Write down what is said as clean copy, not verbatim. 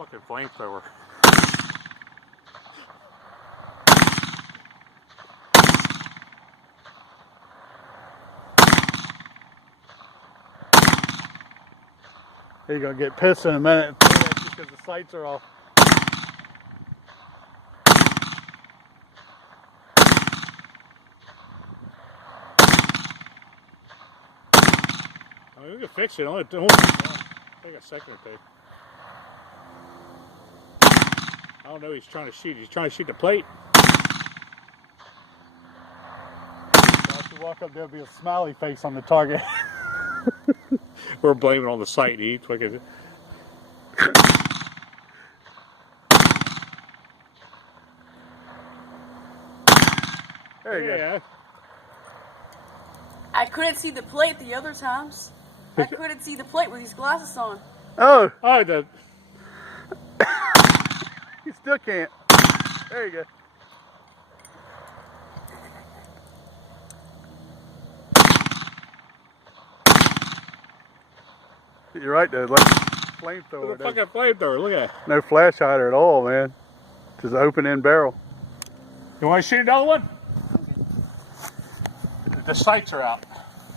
Fucking flamethrower. You're gonna get pissed in a minute because the sights are off. I mean, we can fix it. Only take a second or two. I don't know. He's trying to shoot. He's trying to shoot the plate. If you walk up, there'll be a smiley face on the target. We're blaming on the sight. He fucking. There you go. I couldn't see the plate the other times. I couldn't see the plate with these glasses on. Oh, Oh, you still can't. There you go. You're right though, like flamethrower. the fucking flamethrower. Look at that. No flash hider at all, man. Just open end barrel. You want to shoot another one? The sights are out.